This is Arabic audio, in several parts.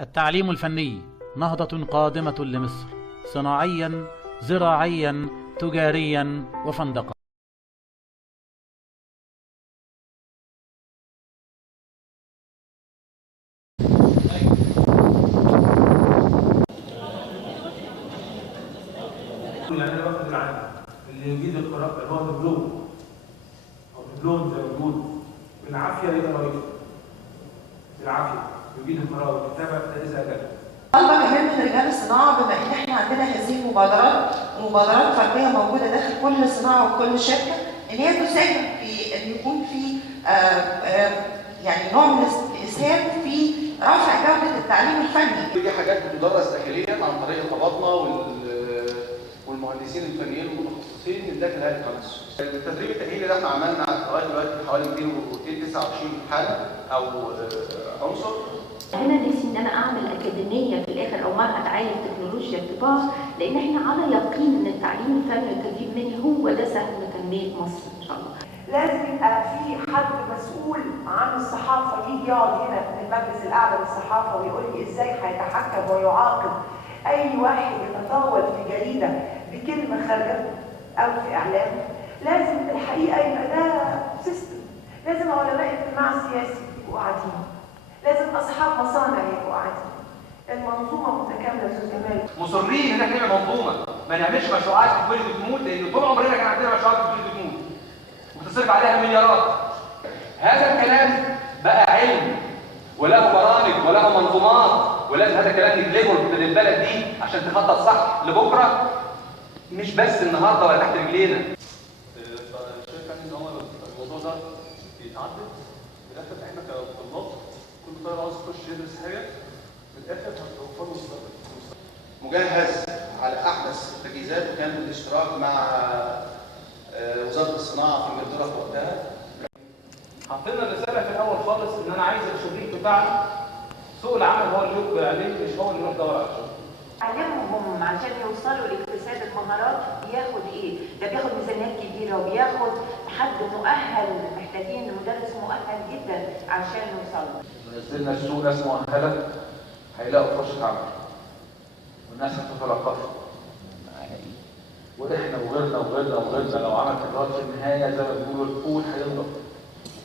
التعليم الفني نهضة قادمة لمصر، صناعيا، زراعيا، تجاريا، وفندقا. يعني انا باخد العام اللي يجيد القراءه اللي هو دبلوم او دبلوم زي ما بيقولوا بالعافيه يقرا ويكتب، بالعافيه يجيد القراءه والكتابه ده اذا جد. طالبه كمان من رجال الصناعه، بما ان احنا عندنا هذه المبادرات فرديه موجوده داخل كل صناعه وكل شركه، ان هي تساهم في ان يكون في يعني نوع من الاسهام في رفع جوده التعليم الفني. دي حاجات بتدرس داخليا عن طريق الاباطنه والمهندسين الفنيين المتخصصين من داخل هيئه التنسق. التدريب التاهيلي ده احنا عملنا لغايه دلوقتي حوالي 229 حاله او عنصر. انا نفسي ان انا اعمل اكاديميه في الاخر او معهد عالي تكنولوجيا الطباعه، لان احنا على يقين ان التعليم الفني والتدريب المهني هو ده سهم تنميه مصر ان شاء الله. لازم يبقى في حد مسؤول عن الصحافه يجي يقعد هنا في المجلس الاعلى للصحافه ويقول لي ازاي هيتحكم ويعاقب اي واحد يتطاول في جريده بكلمه خارجه او في اعلام. لازم الحقيقه يبقى ده سيستم، لازم علماء الاجتماع السياسي يبقوا قاعدين، لازم اصحاب مصانع يبقوا قاعدين. المنظومه متكامله يا استاذ جمال. مصرين ان احنا نعمل منظومه، ما نعملش مشروعات بتولد وتموت، لان طول عمرنا كان عندنا مشروعات بتولد وتموت وبتصرف عليها مليارات. هذا الكلام بقى علم وله برامج وله منظومات، ولازم هذا الكلام يتلغي للبلد دي عشان تخطط صح لبكره، مش بس النهارده ولا تحت رجلينا. فشايف يعني ان هو الموضوع ده بيتعدد في الاخر. احنا كطلاب كل طالب عاوز يخش يدرس حاجه في الاخر هتوفر له مستقبل. مجهز على احدث التجهيزات، وكان بالاشتراك مع وزاره الصناعه في انجلترا في وقتها. حطينا الرساله في الاول خالص ان انا عايز الشريك بتاعنا سوق العمل هو اللي يقبل عليه، مش هو اللي يروح يدور على الشغل. علمهم عشان يوصلوا لاكتساب المهارات بياخد ايه؟ ده بياخد ميزانيات كبيره وبياخد حد مؤهل، محتاجين مدرس مؤهل جدا عشان نوصل. نزلنا السوق ناس مؤهله هيلاقوا فرصه عمل والناس هتتلقاها. واحنا وغيرنا لو عمل خبرات في النهايه زي ما بيقولوا القول هينضف،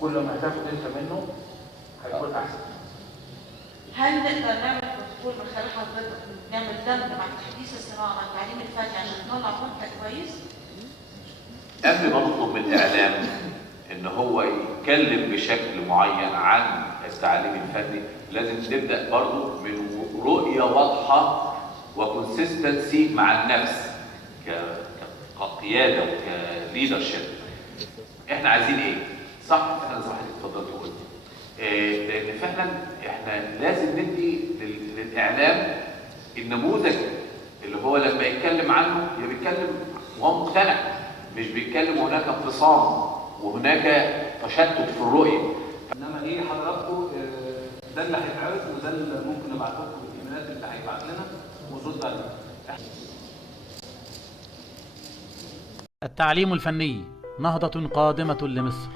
كل ما هتاخد انت منه هيكون احسن. هل نقدر نعمل بروتوكول من خلال حضرتك نعمل دمج مع تحديث الصناعه مع التعليم الفني عشان نطلع منتج كويس؟ قبل ما نطلب من الاعلام ان هو يتكلم بشكل معين عن التعليم الفني، لازم نبدا برضه من رؤيه واضحه وكونسيستنسي مع النفس كقياده وكليدرشيب. احنا عايزين ايه؟ صح؟ احنا صح اتفضل تقول. لان فعلا احنا لازم ندي للاعلام النموذج اللي هو لما يتكلم عنه يبقى بيتكلم وهو مقتنع، مش بيتكلم وهناك انفصام وهناك تشتت في الرؤيه. انما ايه حضراتكم ده اللي هيتعرض وده اللي ممكن نبعت لكم الايميلات اللي هيبعت لنا ونرد عليها. التعليم الفني نهضة قادمة لمصر،